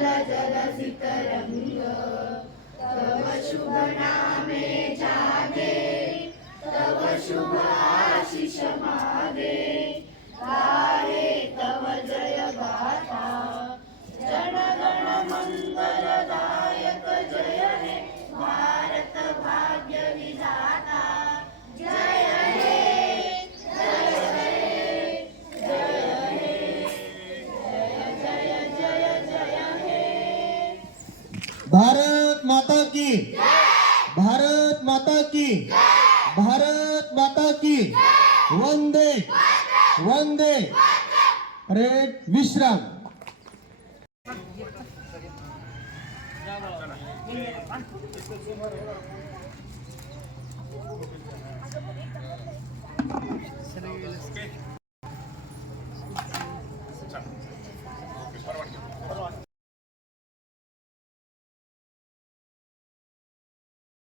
जल जलसित रंग तव शुभ नामे जागे। तव शुभ भारत माता की। भारत माता की। भारत माता की। वंदे। वंदे। अरे विश्राम।